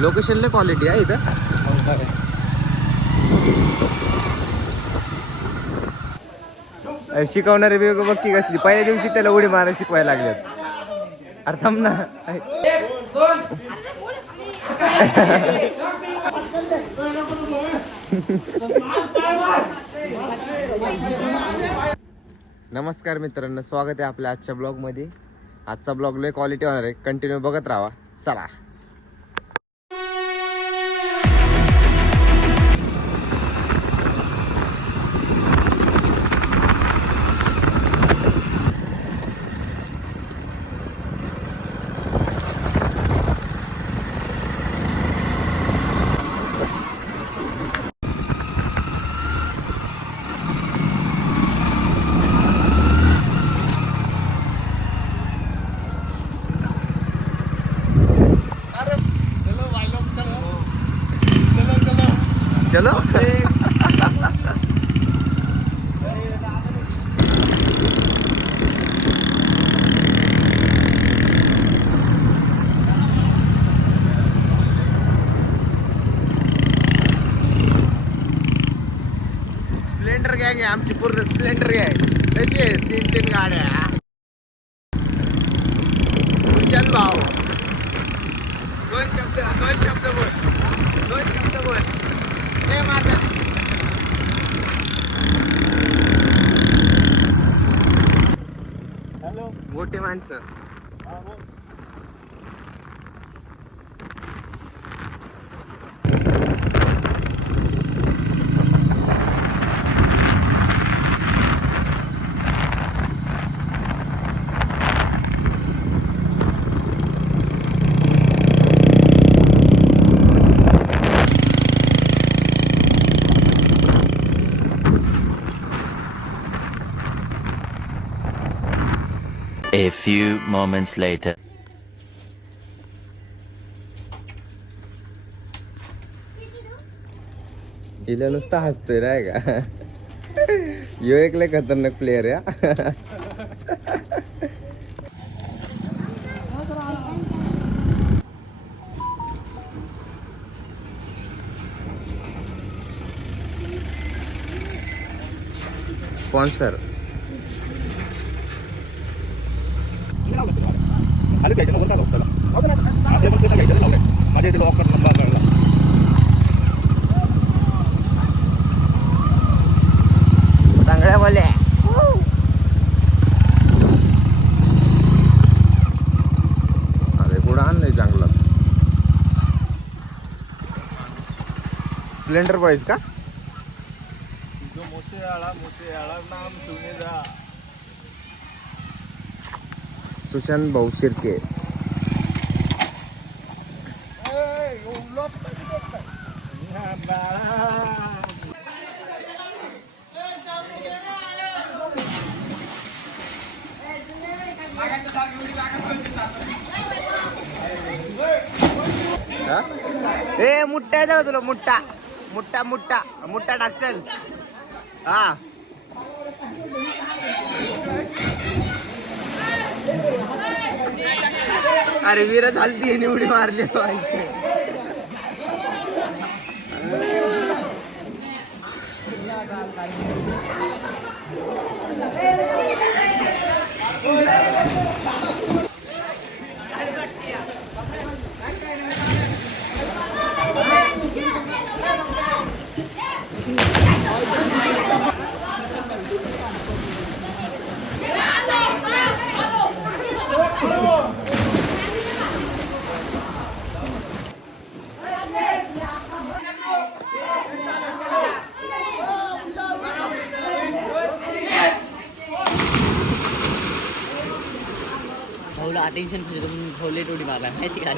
लोकेशनला क्वालिटी आहे इथं. शिकवणारे वेग बघ की कसली, पहिल्या दिवशी त्याला उडी मारा शिकवायला लागल्यात. अरे थांब ना. नमस्कार मित्रांनो, स्वागत आहे आपल्या आजच्या ब्लॉगमध्ये. आजचा ब्लॉग लय क्वालिटी होणार आहे, कंटिन्यू बघत राहा. चला. चलो. स्प्लेंडर गँग आहे आमची, पूर्ण स्प्लेंडर गँग. कशी आहे? 3 गाड्या. तुमच्याच भाऊ. दोन शब्द बोल. हे माझा मोठे माणसं. A few moments later. हिला नुसतं हसतोय नाही का? यो एक लय खतरनाक प्लेयर या. स्पॉन्सर चांगल्या बोले. अरे कुठं आणलंय चांगला स्प्लेंडर बॉयज का? नाम सुनेगा. सुशांत भाऊ शिर्के. ए मुट्टा जाऊ तुला, मुट्टा मुट्टा मुट्टा मुट्टा टाक चल. हा अरे वीर झालती निवडी मारली व्हायची. अटेन्शन खोले टोडी मारला माहिती का?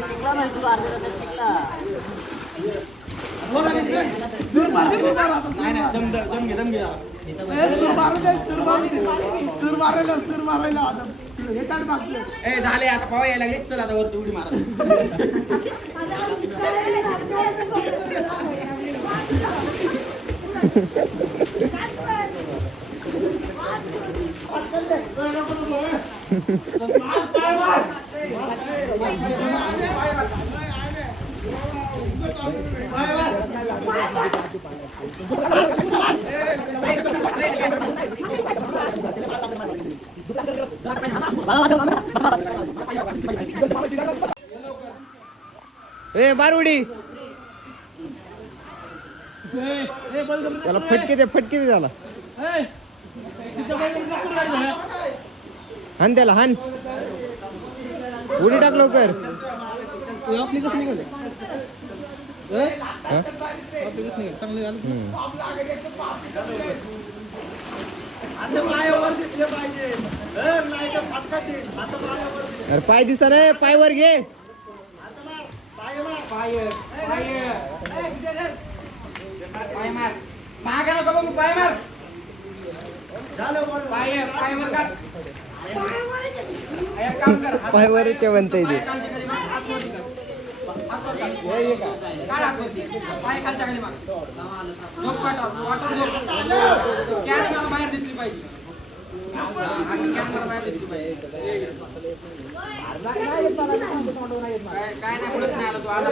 शिकला नाही तू अर्ध्या तासात शिकला झाले आता पावा यायला लागले चल आता वरती उडी मारा ए बारुडी त्याला फटके दे त्याला हान त्याला हान उडी टाक लवकर अरे पाय दिसा रे पाय वर घे पाय वरचे म्हणते ते बाहेर दिसली पाहिजे काय नाही पुढे नाही आला तू आता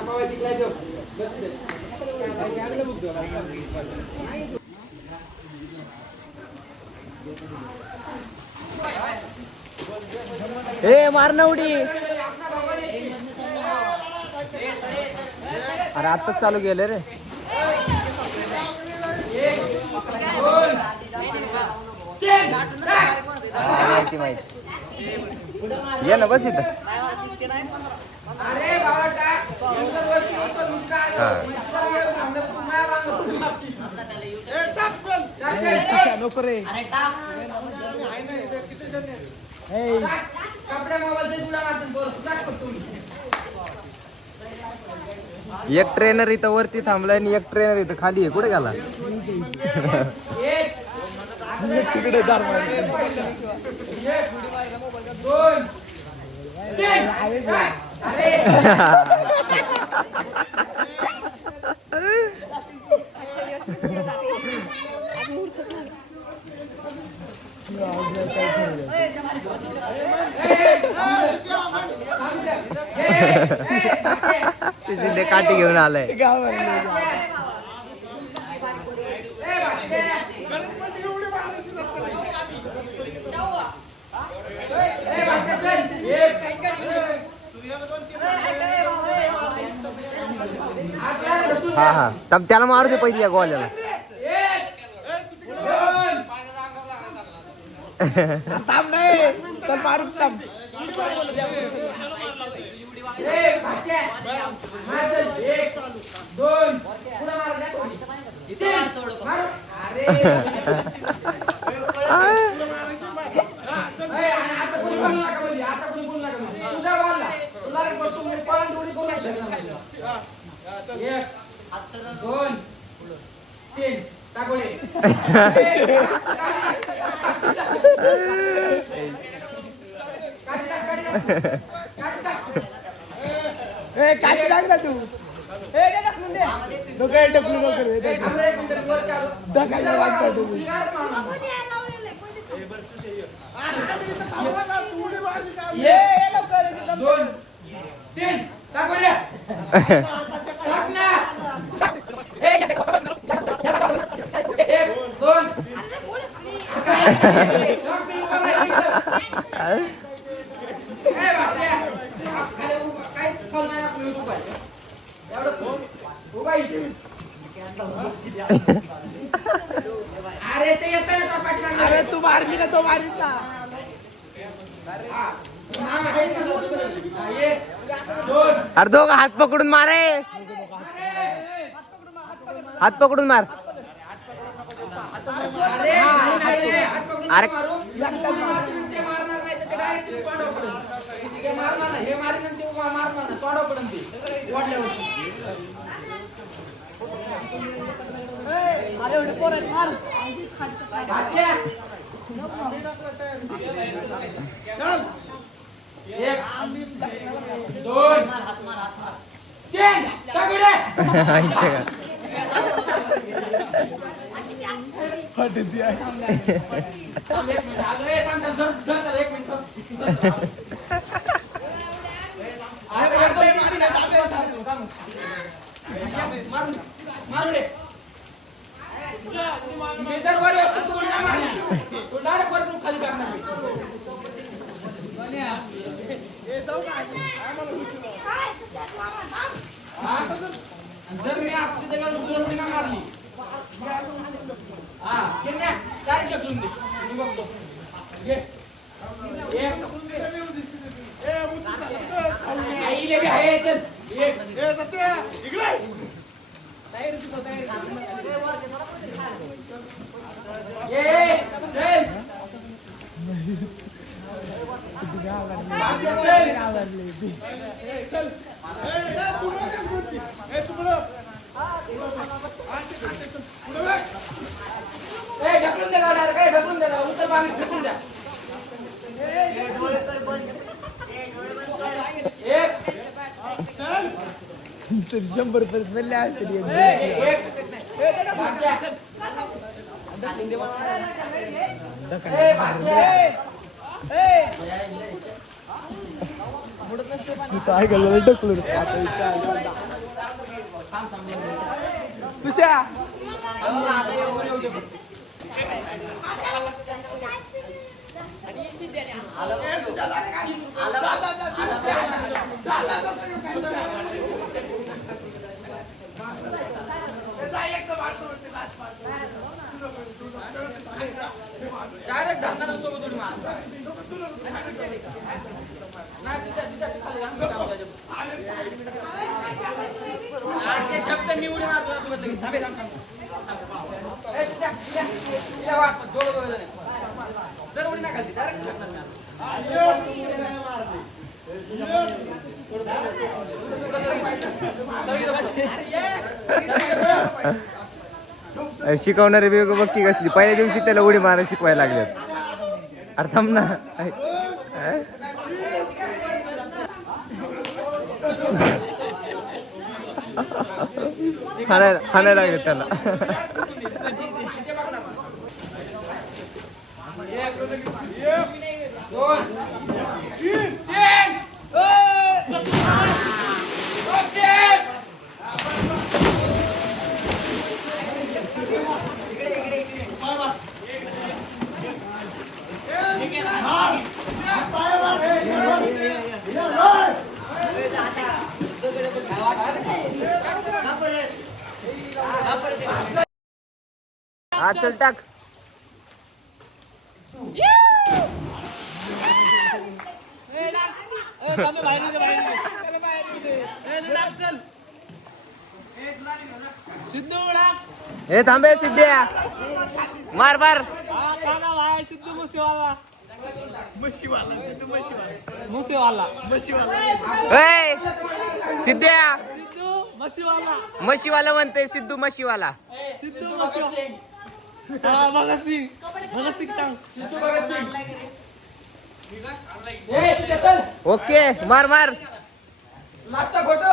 पावा शिकलाय तो ए मार ना उडी अरे आत्ताच चालू केलं रे माहिती माहिती ये ना बस इथं एक ट्रेनर इथं वरती थांबलाय आणि एक ट्रेनर इथं खाली आहे कुठे गेला तिकडे तिथे काठी घेऊन आलाय हा हा तब त्याला मारू दे पहिली या गोल्याला थांब नाही चल मारू थांब दोन तीन टाकोले काठी टाक ना तू दोन तीन टाक उड्या. टाक ना. एक दोन. अरे ते येत ना पाठीमागे. अरे तू मारली ना तो मारितला. अरे दोघ हात पकडून मारे, हात पकडून मार. अरे दोन तीन टाकुडे. जर मी आपली त्याला दोन मारली काय शकून दे मी बघतो. आईले बी आहे चल. ढकलून द्या गाड्या. काय ढकलून द्या उतर पाणी ढकलून द्या. डायरेक्ट धांदर सोबत उडी मार. मी उडी मारतो सोबत जर उडी नाही खाल्ली डायरेक्ट शिकवणारे वेग बघ कसली, पहिल्या दिवशी त्याला उडी मारायला शिकवायला लागले. अरे थांब ना. हाणायला लागले त्याला. हा चल टाक. हे थांबे सिद्ध्या. मार मार. सिद्ध्या म्हशीवाला म्हणते. सिद्धू म्हशीवाला. ओके मार मार. लास्टचा फोटो.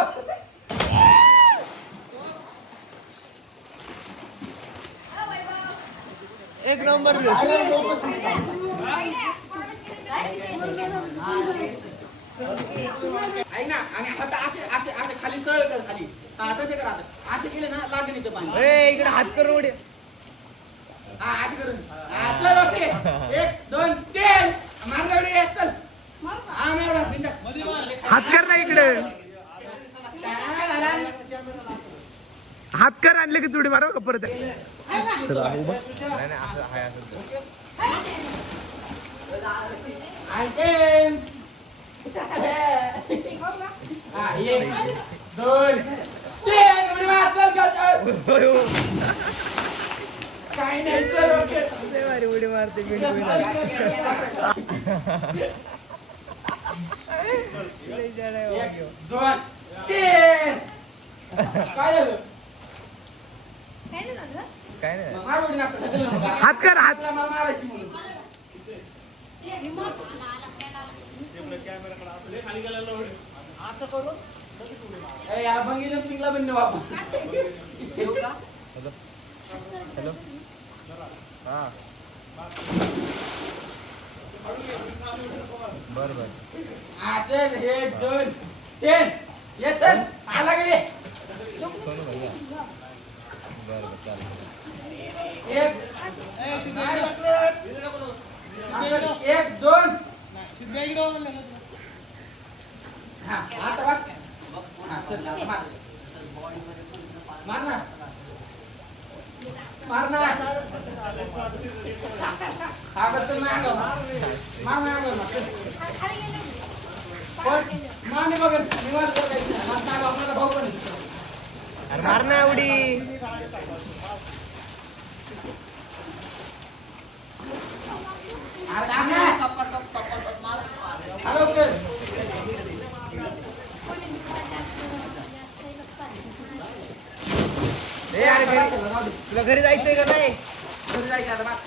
एक नंबर ऐक ना आणि आता असे असे असे खाली सरळ कर खाली हा तसे कर आता असे केले ना लागेल इथं पाणी इकडे हात करून उडी हा असे करून हा चल ओके 1 2 3 मारगडी ये चल हा मार बिंदास हात कर ना इकडे हात कर आणले की तुडी मारा का परत हा 1 2 3 उडी मार चल चल काय नाही चल ओके उडी मारते एक, दोन, तीन. काय झालं? काय नाही मार उडी नका. हात कर हात मला मारायची म्हणून. ए, या भंगी जंपिंगला पण नेऊ आपण. ठेवू का? हॅलो हा बर बर हा, चल 1 2 3 ये चल आला गेले सोनू भैया बर बर चालेल 1 1 2 हा आता बस हा चल मार मार ना मार ना हा बस मार मार पण माने बघ निवांत कर काही नाही आपल्याला भाऊ पण अरे मार ना उडी हॅलो कर ए अरे तुला घरी जायचंय का नाही घरी जायचं आता बस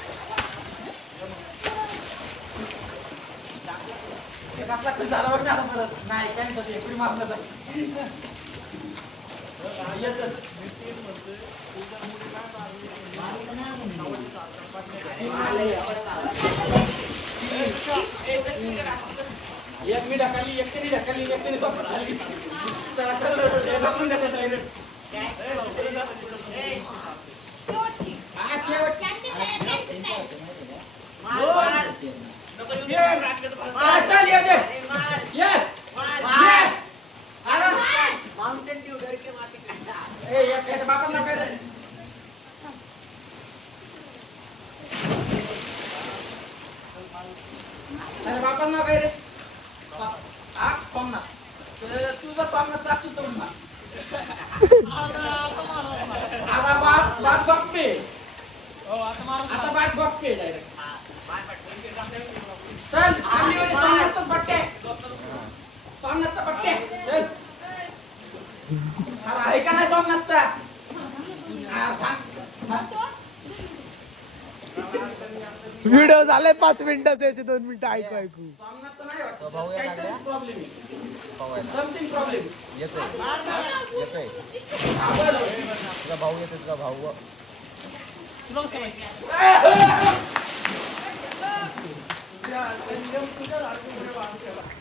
कसला खर्च झाला बघ ना आता परत नाही काय नाही एवढी मारलं तर एक मी ढकलली एकटी ढकलली एकटी ढकलली चला चल ढकलून देतात चल ये दे ये माउंटेन ड्यू डर के माटी पिटा ए ये त्याच्या बापाला काय रे त्याच्या बापाला काय रे आ कोणना तुझा पामना चाचू तो ना आता बाप गप्पे आता बाप गप्पे डायरेक्ट चल आम्ही सामनातच बट्टे सामनातचा बट्टे चल अरे आहे का नाही सोमनाथचा व्हिडिओ झालाय 5 मिनिटात त्याचे 2 मिनिटं ऐकू ऐकू सोमनाथचा नाही वाटत काहीतरी प्रॉब्लेम आहे समथिंग प्रॉब्लेम येतोय येतोय तुझा भाऊ येतोय तुझा भाऊ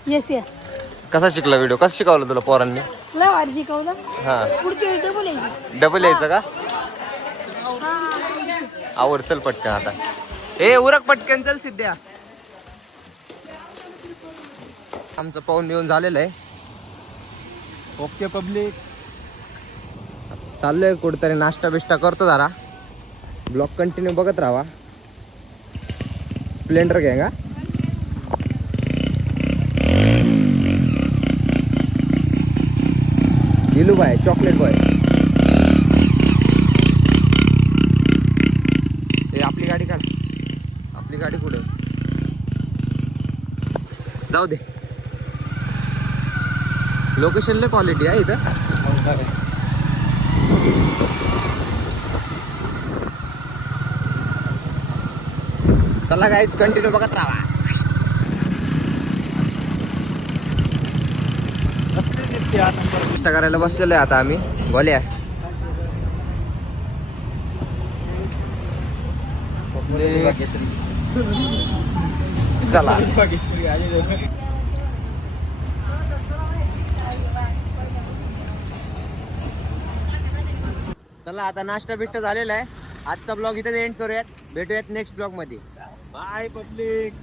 येस येस कसा शिकला व्हिडिओ कसं शिकवलं तुला पोरांनी लय भारी शिकवलं हा पुढचे डबल यायची डबल यायचं का आवड चल पटकन आता ए उरक पटकन चल सिद्ध्या आमचं पाऊन येऊन झालेलं आहे ओके पब्लिक चाललोय कुठेतरी नाश्ता बिष्टा करतो जरा ब्लॉग कंटिन्यू बघत राहा स्प्लेंडर घ्या का दिलू बाय चॉकलेट बॉय आपली गाडी काढ आपली गाडी कुठे जाऊ दे लोकेशन लय क्वालिटी आहे इथं चला गाईच कंटिन्यू बघत राहा नाश्ता करायला बसलेलो आहे आता आम्ही बोल्या चला चला आता नाश्ता बिष्टा झालेला आहे. आजचा ब्लॉग इथे एंड करूयात. भेटूयात नेक्स्ट ब्लॉग मध्ये. By public.